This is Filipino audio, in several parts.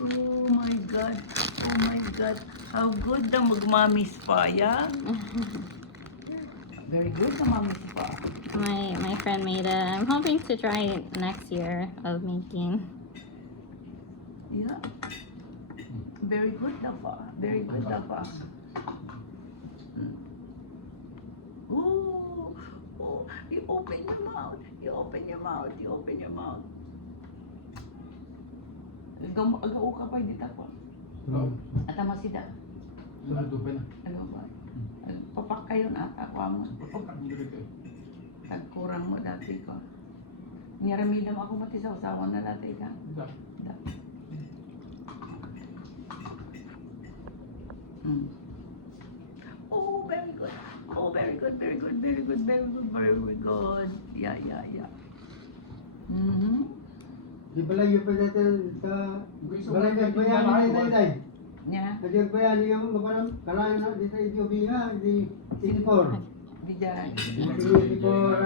Oh my God. Oh my God. How good the magmami's pa, yeah? Very good the mommy's pa. My friend made it. I'm hoping to try it next year of making. Yeah. Very good the pa. Very good the pa. Oh, oh, you open your mouth. You open your mouth. You open your mouth. Agaw ka pa, hindi tako. Ata masida. Agaw ba? Papak kayo na ako mo. Tagkurang mo dati ko. Niyaramidam ako mati sa usawan na dati ka. Oh, very good. Oh, very good, very good, very good, very good, very good. Yeah. Di balay yung pagdating sa balay ng bayan ni Day. Yeah. Kasi bayan yung maparang kalayan na dito Ethiopia di Singapore. Bijay. Singapore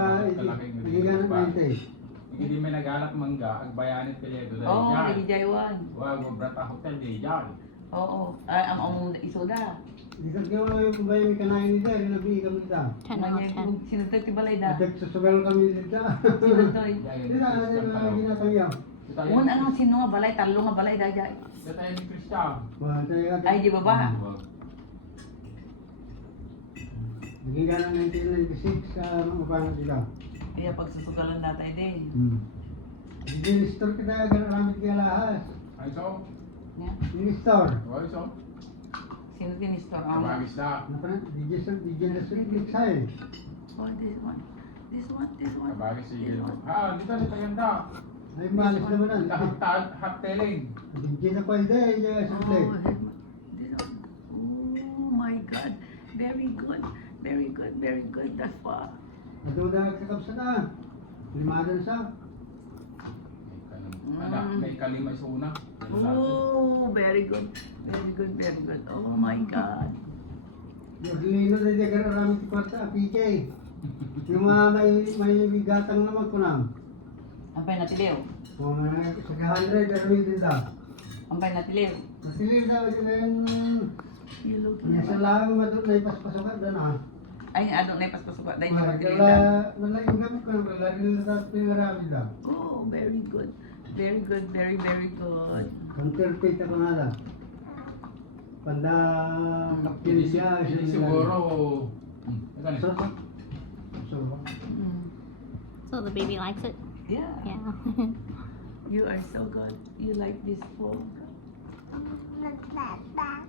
hindi ganang 90. Hindi may nagalat mangga, ang bayanit kaya doon. Oh, bijaywan. Wag mo brata hotel di yan. Oo. Ay, ang isoda. Di sa kaya yung bayan may kanayan ni Day, nabi kami dito. 10 out of 10. Sinuntoy ti balay da. At susugal kami dito. Sinuntoy. Di na natin ginatayo. Un ano sino nga balay, talo nga balay da jay. Datayan ni Krista. Ay di ba ba? Naging ganang 1996 sa mga pangat sila. Kaya pagsusugalan natin din. Minister kita ganang ramit kaya lahas. Ay so? Yeah. Minister. Ay so? Sino tinistor? Kabagis na. Ano pa na? DJ na Exile. Oh, this one. This one. Kabagis si This Gil. one. Dito si Taganda. Ay malis naman na. Hot telling. DJ na pwede. Oh, Simple. this one. Oh my God. Very good. Very good. Very good. That's why. Ito na nagkakapsa na. Limadan sa. Anak, may kalimay sa una. Oh, very good. Very good. Very good. Oh my God. Yung lino na hindi ka ramit si Kwarta. PK. Yung mga may bigatang naman ko na. Ampay natiliw. O mga sa 100 pero hindi da. Ampay natiliw. Masilip daw sila yung You look sa lang matut na ipaspasakan na na. ay, ano na ipaspasuka. Dahil Wala naman tilida. yung gamit ko na wala rin na pinarami da. Oh, very good. Very good. Very, very good. Counterfeit ako na da. Panda Hindi siya. siguro. So, So the baby likes it? Yeah. Yeah. You are so good. You like this food.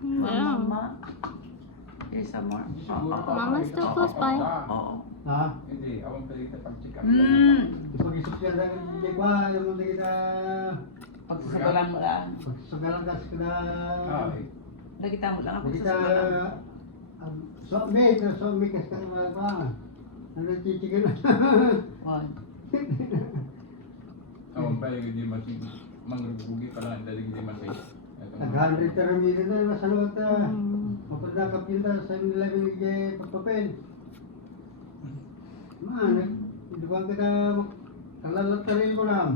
Wow. Mama. Here's some more. Mama's still close by. Oh. ha? Hindi, awang palita pag-check up. Pag-isip siya dahil hindi ba, yung mga kita, Pagsusugalan mo lang. pagsugalan kasi kita, Nakita mo lang ang kita, pagsusugalan. so-mate kasi ka naman ba? Ano chichikin na? One. Awang palita hindi masig. Mangrugi pa lang, dahil hindi masig. Nag-100 taramili na, masalot na. Papunta ka pinta sa 7-Eleven hindi pagpapel. Hindi ba kita kalalat na rin mo lang.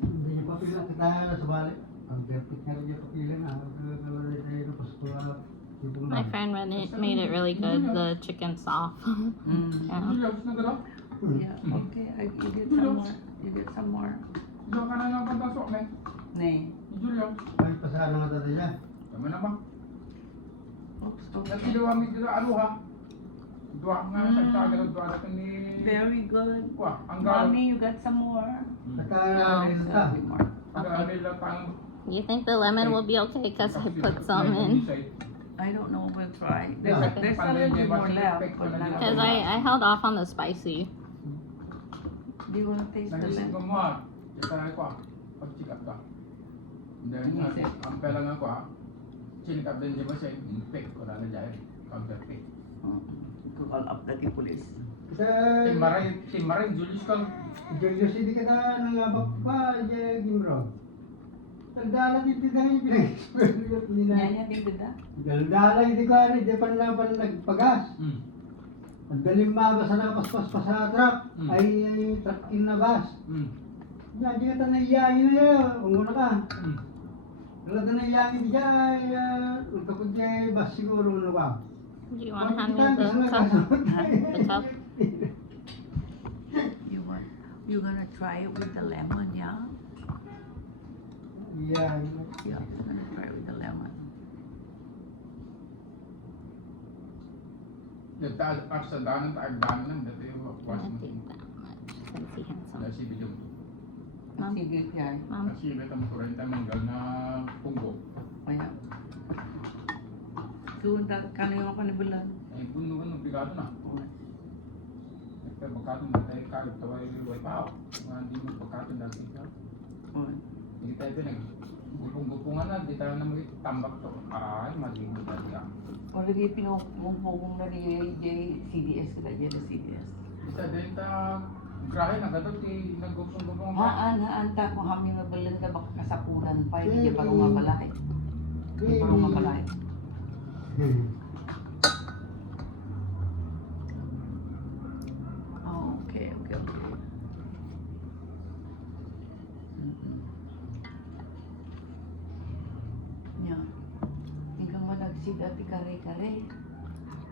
Hindi niyo papila kita sa balik. Ang perfect na rin yung papila na. Kalalat na rin paskula. My friend made it really good. The chicken soft. Yeah. Yeah, okay. You get some more. You get some more. Diyo ka na lang pagpasok, men. Nay. Julio, Ay, pasara nga tayo niya. tama na ba? Oops, okay. Nagkiluwa mi dito ano ha? Dua nga sa tagal dua natin ni Very good. Wah, ang galo. Mommy, you got some more. At A bit more. Ang galo lang tang You think the lemon will be okay? Because I put some in. I don't know. We'll try. There's Yeah. a little bit more left. But not Because I held off on the spicy. Do you want to taste the Nagising ko lemon? mo. Kita ko pag-check up ka. Then ang pala nga ko check up din di ba siya infect ko na dyan. Counterfeit. To call up the police. Timaray, Julius kang Julius, hindi kita nangabak pa, Gimro. Tagdala din din yung pinag-expert nila. Nyanya din da? Tagdala hindi ko ano, hindi pa na nagpagas. Pagdaling mabasa na paspas pa sa truck, ay truck in na bas. Yan, di ka naiyangin na yun. Umuna ka. Hmm. Wala ka naiyangin di ka. Kapag kay bas siguro ano ka. Do you want to hand me the cup? The cup? You gonna try it with the lemon, yeah? Yeah. Yeah, I'm gonna try it with the lemon. Nagtaas sa daanan, taag-daanan lang. Dati yung I was don't mo. think that much since he has some. Kasi bigyan mo. Mom? Sige, yan. Mom? Kasi may tamo 40 manggal na punggo. Ayan. Doon, kano yung ako nabulan? Ay, puno ka ng bigado na. Pero pagkatong na tayo kalit, taway yung pao. Mga hindi mo pagkatong na ikaw. Hindi tayo pinag-gupong-gupungan na, di tayo na mag-tambak to. Ay, maligo tayo ka. O lagi pinupong na ni CDS kita dyan na CDS. Isa din ta, grahe na gadot, nag-gupong-gupong. Haan ta kung kami mabalan ka baka kasapunan pa, hindi ka parang mabalay. Parang mabalay. Oh, okay. Yeah. Ikaw mo nagsidati kare-kare.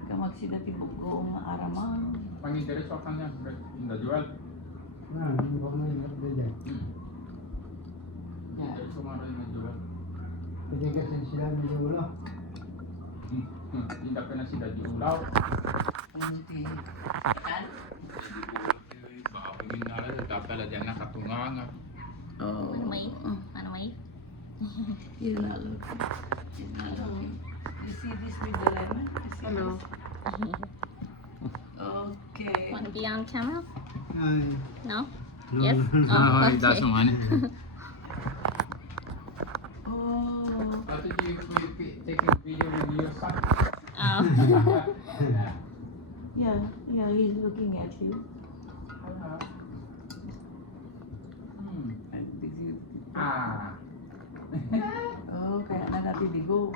Ikaw magsidati buko ang aramang. Pang-interest ako kanya, individual. Hindi ko na yung dyan. Interest ko nga rin individual. Pwede kasi sila medyo wala. Hindi ka na sila di ulaw. Hindi. Baka pagin na rin, tapala dyan nakatunganga. Oh. Ano may? Ano may? You're not looking. You're not looking. You see this with the lemon? You see Hello. this? Okay. Want to be on camera? Ay. No? No, Yes? no, Oh, Ay, that's okay. one. Oh. Ate, you take a video with your son. Oh. Yeah, he's looking at you. And this is- Ah. Oh, kaya na natin digo.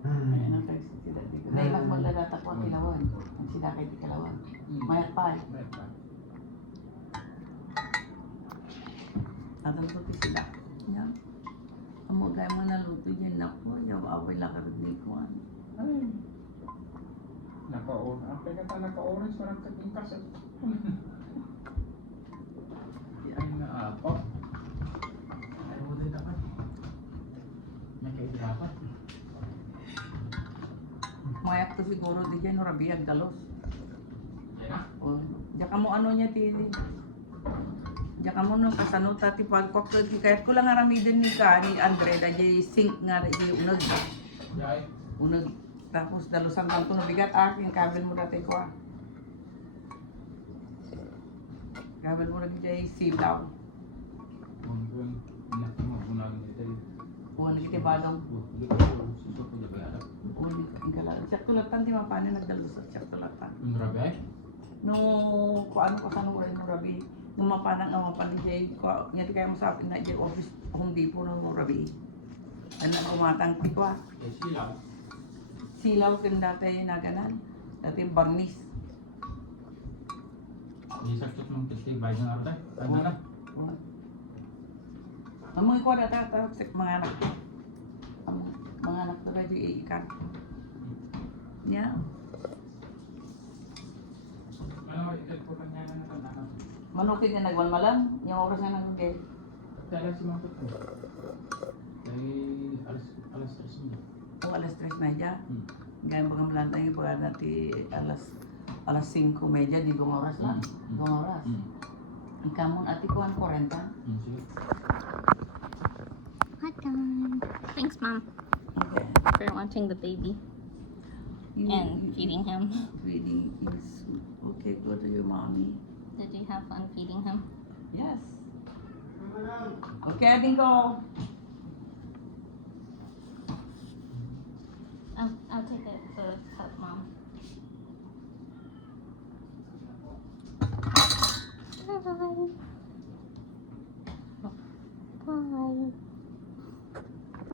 Ayan ang tayo sila digo. Dahil mas maglalata ko ang kilawan. Ang sila kay kilawan. Mayat pa eh. Tatang puti sila. Yan. Ang mga gaya mo naluto dyan na po. Yaw away lang karag ni Kuan. Ay. Naka-orange. Ang pagkata naka-orange, parang katingkas. Ay, naapo. Ay, wala dapat. Nakairapan. Mayak to siguro di dyan. Rabiag galos. Yan na. O, diyan ka mo ano niya tili. Diyan ka mo nung kasano tati pagkakot. Kahit ko lang aramidin ni Andre. Dahil sink nga rin yung unag. Jai. Unag. Tapos dalusan lang ko nabigat. Yung kabel mo dati ko ah. Kabel mo rin dyan silaw. Mungkin nak mo guna dito. Buwan lagi ti balong. Suso ko jaga ada. Buwan lagi kala. Siyak tulatan ti mapanin nagdalusot. Siyak tulatan. Murabe. No, kuano ko sa nung rin Rabi. Nung mapanang ang mapanin dyan. Ngati kayo masapin na dyan office Home Depot ng Rabi. Ano umatang ti ko ah. Silaw. Silaw kin dati na ganan. Dati barnis. Di sakit mong kisig bayan ng arda. Ano na? Ang mga ko na tatawag sa mga anak ko. Ang mga anak ko na yung ikan. Yeah. Ano ikat ko kanya na naman. Manukid na nagwalmalang. Yung oras na nagugay. Tala si Mang Tuto. Ay alas 3 mo. O alas 3:30. Gaya mga malanta yung pagka natin alas 5:30. Di 2 oras lang. 2 oras. Ang kamon ati ko ang 40. Sige. Hot done. Thanks, Mom, Okay. for watching the baby and feeding him. Feeding is okay. Go to your mommy. Did you have fun feeding him? Yes. Okay, ating ko. I'll take it, the cup, Mom. Bye.